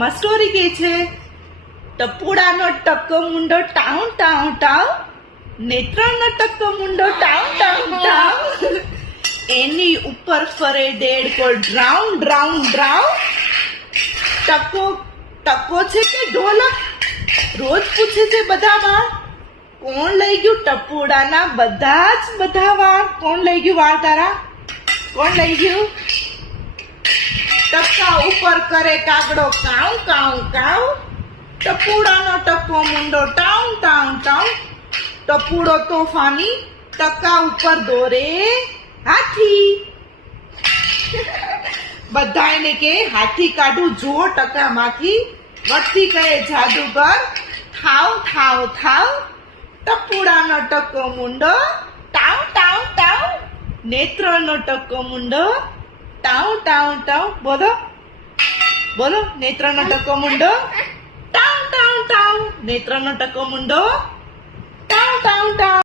માં સ્ટોરી કે છે ટપુડાનો ટક્કો મુંડો ટાઉ ટાઉ ટાઉ, નેત્રનો ટક્કો મુંડો ટાઉ ટાઉ ટાઉ, એની ઉપર ફરે દેડકો ડ્રાઉ ડ્રાઉ ડ્રાઉ. ટકો ટકો છે કે ઢોલક? રોજ પૂછે છે બધામાં. કોણ લઈ ગયું ટપુડાના બધા વાર? કોણ લઈ ગયું વાર તારા? કોણ લઈ ગયું? ટક્કા ઉપર કરે કાગડો કાઉ કાઉ કાઉ, ટપુડાનો ટક્કો મુંડો ટાઉ ટાઉ ટાઉ. ટપુડો તોફાની ટક્કા ઉપર દોરે હાથી. બધા એને કે હાથી કાઢું જો ટકામાંથી, વટથી કહે જાદુગર થાવ થાવ થાવ. ટપુડાનો ટક્કો મુંડો ટાઉ ટાઉ ટાઉ, નેત્રનો ટક્કો મુંડો ટાઉ ટાઉ ટાઉ. બોલો બોલો, નેત્રનો ટક્કો મુંડો ટાઉ ટાઉ ટાઉ, નેત્રનો ટક્કો મુંડો ટાઉ ટાઉ ટાઉ.